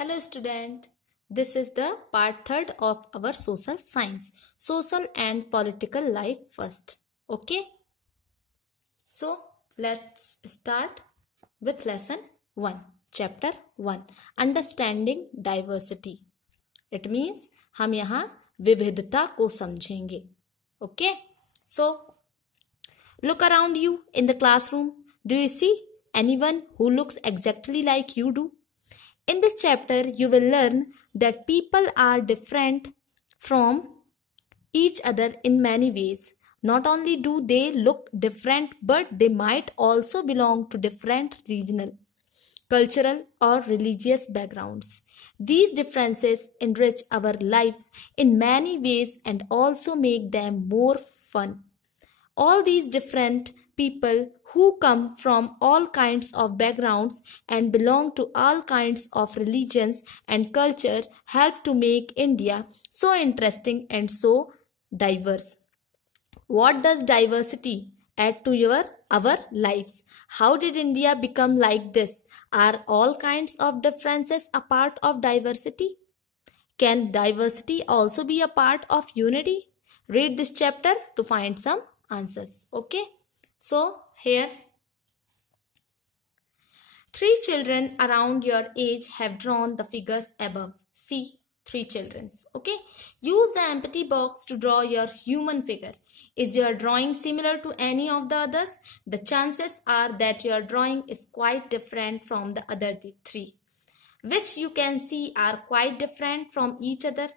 Hello student, this is the part 3rd of our social science, social and political life first. Okay, so let's start with lesson 1, chapter 1, understanding diversity. It means हम यहाँ विविधता को समझेंगे. Okay, so look around you in the classroom. Do you see anyone who looks exactly like you do? In this chapter, you will learn that people are different from each other in many ways. Not only do they look different, but they might also belong to different regional, cultural, or religious backgrounds. These differences enrich our lives in many ways and also make them more fun. All these different people who come from all kinds of backgrounds and belong to all kinds of religions and cultures help to make India so interesting and so diverse. What does diversity add to our lives? How did India become like this? Are all kinds of differences a part of diversity? Can diversity also be a part of unity? Read this chapter to find some answers. Okay, so here 3 children around your age have drawn the figures above. See 3 children. Okay, use the empty box to draw your human figure. Is your drawing similar to any of the others? The chances are that your drawing is quite different from the other 3, which you can see are quite different from each other.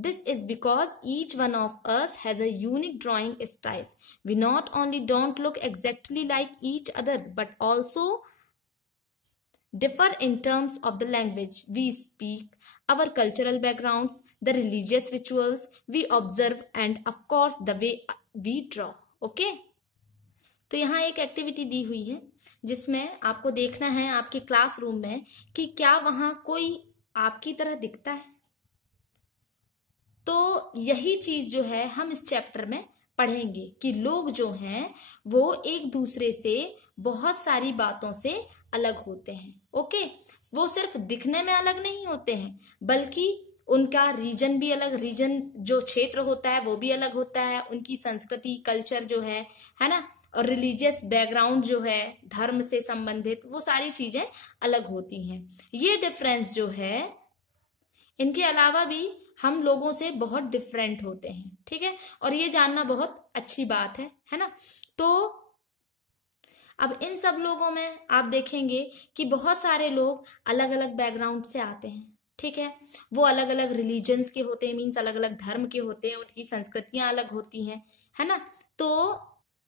This is because each one of us has a unique drawing style. We not only don't look exactly like each other, but also differ in terms of the language we speak, our cultural backgrounds, the religious rituals we observe, and of course the way we draw. Okay? तो यहाँ एक activity दी हुई है जिसमें आपको देखना है आपके क्लासरूम में कि क्या वहां कोई आपकी तरह दिखता है. तो यही चीज जो है हम इस चैप्टर में पढ़ेंगे कि लोग जो हैं वो एक दूसरे से बहुत सारी बातों से अलग होते हैं. ओके, वो सिर्फ दिखने में अलग नहीं होते हैं बल्कि उनका रीजन भी अलग, रीजन जो क्षेत्र होता है वो भी अलग होता है, उनकी संस्कृति कल्चर जो है ना, और रिलीजियस बैकग्राउंड जो है धर्म से संबंधित, वो सारी चीजें अलग होती हैं. ये डिफरेंस जो है इनके अलावा भी हम लोगों से बहुत डिफरेंट होते हैं. ठीक है, और ये जानना बहुत अच्छी बात है ना. तो अब इन सब लोगों में आप देखेंगे कि बहुत सारे लोग अलग अलग बैकग्राउंड से आते हैं. ठीक है, वो अलग अलग रिलीजन्स के होते हैं, मीन्स अलग अलग धर्म के होते हैं, उनकी संस्कृतियां अलग होती हैं, है ना. तो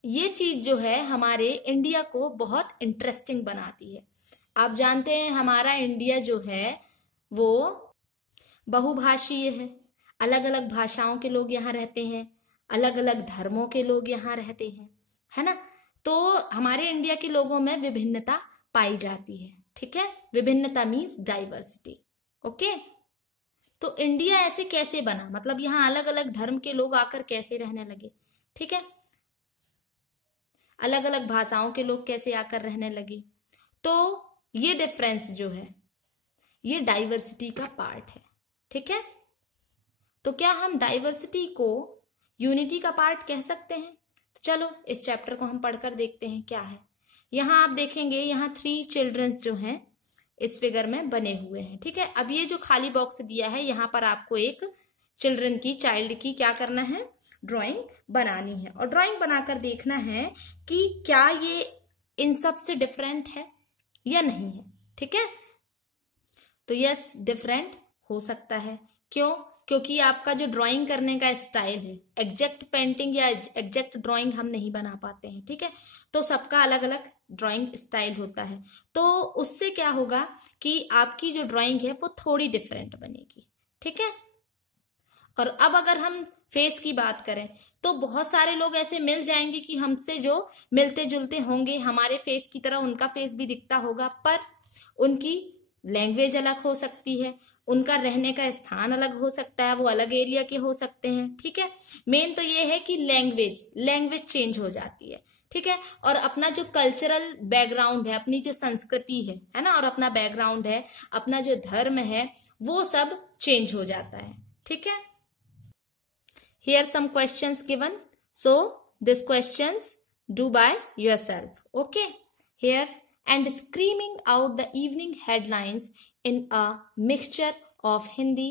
ये चीज जो है हमारे इंडिया को बहुत इंटरेस्टिंग बनाती है. आप जानते हैं हमारा इंडिया जो है वो बहुभाषीय है. अलग अलग भाषाओं के लोग यहाँ रहते हैं, अलग अलग धर्मों के लोग यहाँ रहते हैं, है ना. तो हमारे इंडिया के लोगों में विभिन्नता पाई जाती है. ठीक है, विभिन्नता मीन्स डाइवर्सिटी. ओके, तो इंडिया ऐसे कैसे बना, मतलब यहाँ अलग अलग धर्म के लोग आकर कैसे रहने लगे. ठीक है, अलग अलग भाषाओं के लोग कैसे आकर रहने लगे. तो ये डिफरेंस जो है ये डाइवर्सिटी का पार्ट है. ठीक है, तो क्या हम डाइवर्सिटी को यूनिटी का पार्ट कह सकते हैं? तो चलो इस चैप्टर को हम पढ़कर देखते हैं क्या है. यहाँ आप देखेंगे यहाँ 3 चिल्ड्रंस जो हैं इस फिगर में बने हुए हैं. ठीक है, अब ये जो खाली बॉक्स दिया है यहाँ पर आपको एक चिल्ड्रन की, चाइल्ड की क्या करना है, ड्राइंग बनानी है. और ड्राइंग बनाकर देखना है कि क्या ये इन सब से डिफरेंट है या नहीं है. ठीक है, तो यस डिफरेंट हो सकता है. क्यों? क्योंकि आपका जो ड्राइंग करने का स्टाइल है, एग्जैक्ट पेंटिंग या एग्जैक्ट ड्राइंग हम नहीं बना पाते हैं. ठीक है, तो सबका अलग अलग ड्राइंग स्टाइल होता है. तो उससे क्या होगा कि आपकी जो ड्राइंग है वो थोड़ी डिफरेंट बनेगी. ठीक है, और अब अगर हम फेस की बात करें तो बहुत सारे लोग ऐसे मिल जाएंगे कि हमसे जो मिलते जुलते होंगे, हमारे फेस की तरह उनका फेस भी दिखता होगा, पर उनकी लैंग्वेज अलग हो सकती है, उनका रहने का स्थान अलग हो सकता है, वो अलग एरिया के हो सकते हैं। ठीक है, मेन तो ये है कि लैंग्वेज चेंज हो जाती है। ठीक है, और अपना जो कल्चरल बैकग्राउंड है, अपनी जो संस्कृति है ना, और अपना बैकग्राउंड है, अपना जो धर्म है, वो सब चेंज हो जाता है। ठीक है, here some questions given, so these questions do by yourself. Okay, here, and screaming out the evening headlines in a mixture of Hindi.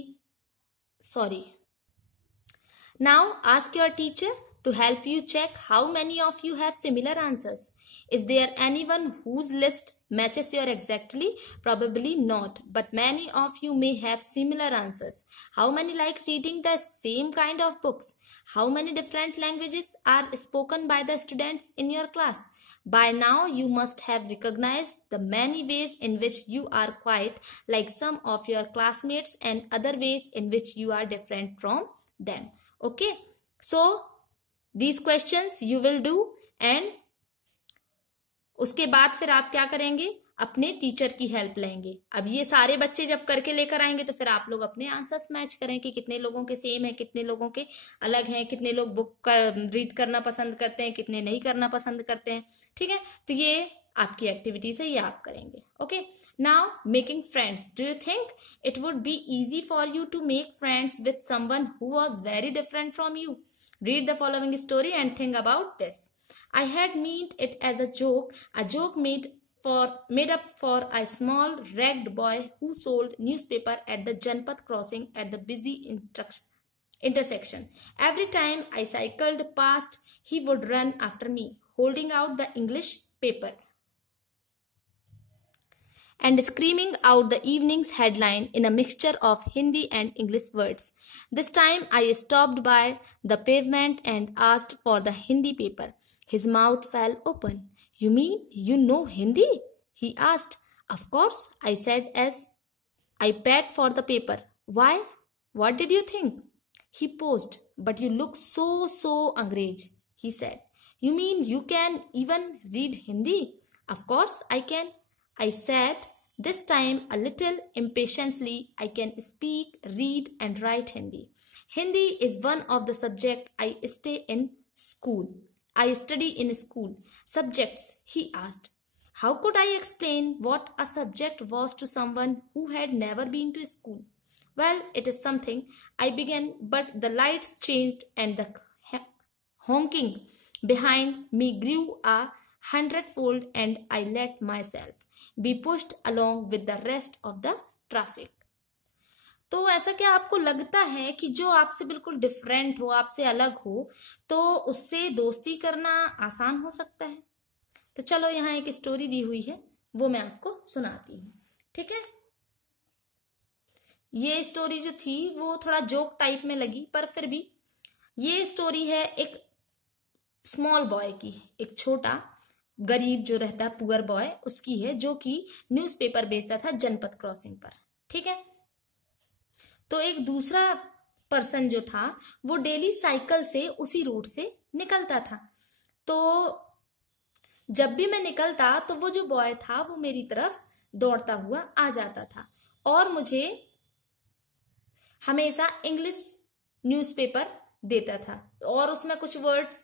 Sorry. Now ask your teacher to help you check how many of you have similar answers. Is there anyone whose list matches your exactly? Probably not, but many of you may have similar answers. How many like reading the same kind of books? How many different languages are spoken by the students in your class? By now you must have recognized the many ways in which you are quite like some of your classmates and other ways in which you are different from them. Okay, so these questions you will do, and उसके बाद फिर आप क्या करेंगे, अपने teacher की help लेंगे। अब ये सारे बच्चे जब करके लेकर आएंगे तो फिर आप लोग अपने आंसर्स मैच करें कि कितने लोगों के सेम है, कितने लोगों के अलग हैं, कितने लोग बुक रीड करना पसंद करते हैं, कितने नहीं करना पसंद करते हैं। ठीक है, तो ये आपकी एक्टिविटीज है, ये आप करेंगे। Okay, now making friends. Do you think it would be easy for you to make friends with someone who was very different from you? Read the following story and think about this. I had meant it as a joke made up for a small ragged boy who sold newspaper at the Janpat crossing at the busy intersection. Every time I cycled past, he would run after me, holding out the English paper and screaming out the evening's headline in a mixture of Hindi and English words. This time I stopped by the pavement and asked for the Hindi paper. His mouth fell open. You mean you know Hindi? He asked. Of course, I said as I paid for the paper. Why? What did you think? He paused. But you look so Angrez, he said. You mean you can even read Hindi? Of course I can, I said, this time a little impatiently. I can speak, read and write Hindi. Hindi is one of the subjects I study in school. Subjects, he asked. How could I explain what a subject was to someone who had never been to school? Well, it is something. I began, but the lights changed and the honking behind me grew a 100-fold and I let myself be pushed along with the rest of the traffic. तो ऐसा क्या आपको लगता है कि जो आपसे बिल्कुल डिफरेंट हो, आपसे अलग हो, तो उससे दोस्ती करना आसान हो सकता है? तो चलो यहाँ एक स्टोरी दी हुई है, वो मैं आपको सुनाती हूँ। ठीक है, ये स्टोरी जो थी वो थोड़ा जोक टाइप में लगी, पर फिर भी ये स्टोरी है एक स्मॉल बॉय की, एक छोटा गरीब जो रहता है, पुअर बॉय, उसकी है, जो कि न्यूज़पेपर बेचता था जनपद क्रॉसिंग पर। ठीक है, तो एक दूसरा पर्सन जो था वो डेली साइकिल से उसी रूट से निकलता था। तो जब भी मैं निकलता तो वो जो बॉय था वो मेरी तरफ दौड़ता हुआ आ जाता था और मुझे हमेशा इंग्लिश न्यूज़पेपर देता था, और उसमें कुछ वर्ड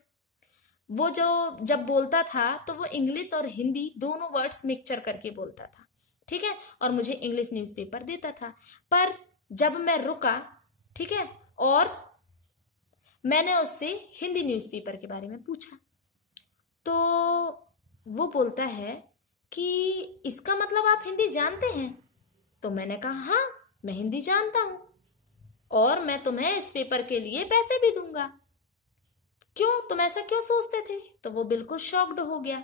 वो जो जब बोलता था तो वो इंग्लिश और हिंदी दोनों वर्ड्स मिक्सचर करके बोलता था। ठीक है, और मुझे इंग्लिश न्यूज़पेपर देता था। पर जब मैं रुका, ठीक है, और मैंने उससे हिंदी न्यूज़पेपर के बारे में पूछा, तो वो बोलता है कि इसका मतलब आप हिंदी जानते हैं? तो मैंने कहा हाँ, मैं हिंदी जानता हूं और मैं तुम्हें इस पेपर के लिए पैसे भी दूंगा। क्यों, तुम ऐसा क्यों सोचते थे? तो वो बिल्कुल शॉक्ड हो गया।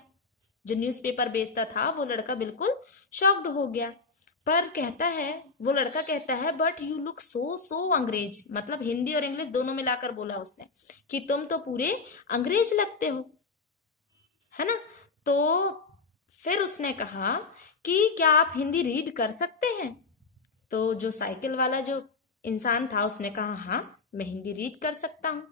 जो न्यूज़पेपर बेचता था वो लड़का बिल्कुल शॉक्ड हो गया। पर वो लड़का कहता है बट यू लुक सो अंग्रेज, मतलब हिंदी और इंग्लिश दोनों मिलाकर बोला उसने कि तुम तो पूरे अंग्रेज लगते हो, है ना। तो फिर उसने कहा कि क्या आप हिंदी रीड कर सकते हैं? तो जो साइकिल वाला जो इंसान था उसने कहा हाँ, मैं हिंदी रीड कर सकता हूँ,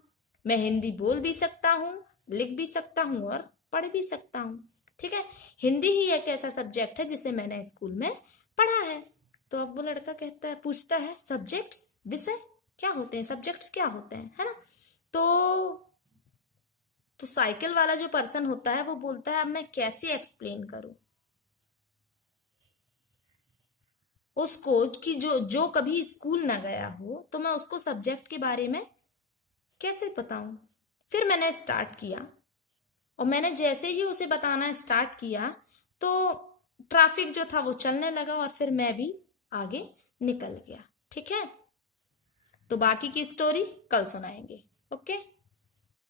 मैं हिंदी बोल भी सकता हूँ, लिख भी सकता हूँ और पढ़ भी सकता हूँ। ठीक है, हिंदी ही एक ऐसा सब्जेक्ट है जिसे मैंने स्कूल में पढ़ा है। तो अब वो लड़का कहता है, पूछता है सब्जेक्ट्स, विषय क्या होते हैं, सब्जेक्ट्स क्या होते हैं, है ना। तो साइकिल वाला जो पर्सन होता है वो बोलता है अब मैं कैसे एक्सप्लेन करूं उसको कि जो कभी स्कूल ना गया हो, तो मैं उसको सब्जेक्ट के बारे में कैसे बताऊं। फिर मैंने स्टार्ट किया, और मैंने जैसे ही उसे बताना स्टार्ट किया तो ट्रैफिक जो था वो चलने लगा, और फिर मैं भी आगे निकल गया। ठीक है, तो बाकी की स्टोरी कल सुनाएंगे। ओके।